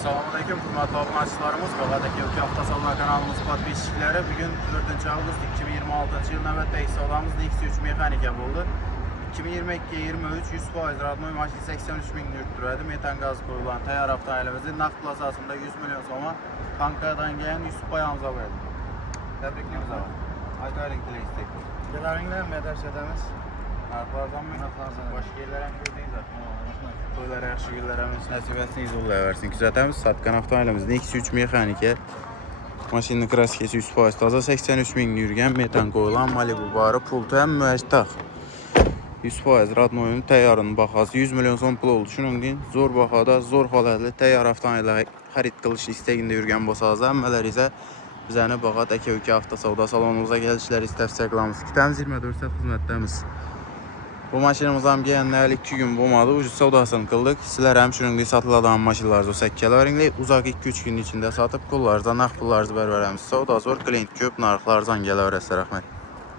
Selamünaleyküm hürmetli abunəçilərimiz, Qaladakı hafta sonuna kanalımız podpisçiləri. Bugün 4 avqust 2026 yıl növbətdə hesablamızda X3 mexanika oldu. 2022-23 100% radnoy maşin 83 min nürt türədi. Metan qaz qoyulan təyyar avtomobilimizin naqd plasasında 100 milyon soma Ankara'dan gələn Yusuf Bayamıza verdi. Təbriklərimiz var. Aytayın diləyistik. Gələrinlər mədərşədəmiz. Narxlardan mı? Başqa yerlərə gördüyünüz zaten. Toylara yaxşı günlərimiz nəsib etsin, izolaya versin. Küzətəmiz Satqan avtomobilimizin X3 mexaniki. Maşının kraskesi 100% taza 83 min yürgən metan qoyulan Malibu barı pultu həm müəccitaq. 100% radnoyunun təyyarının baxası 100 milyon son pul oldu. Şunun deyin, zor baxada, zor halətli təyyar avtomobilə xarid qılış istəyində yürgən bosaza. Əmmələr isə bizəni baxa Təkəvki avtosavda salonumuza gəlişləri istəfsə qılamız. 224 saat xidmətdəmiz. Bu maşınımızdan gələnlər 2 gün bulmadı. Ucuz savdasını qıldıq. Sizlər həmçinin satılan maşınlarınızı o səkkələrinlə uzaq 2-3 gün içində satıb pullarınızdan, nağd pullarınızı bərabərəmiz. Savda zor, klient köp, narxlardan gələ verəsə rəhmət.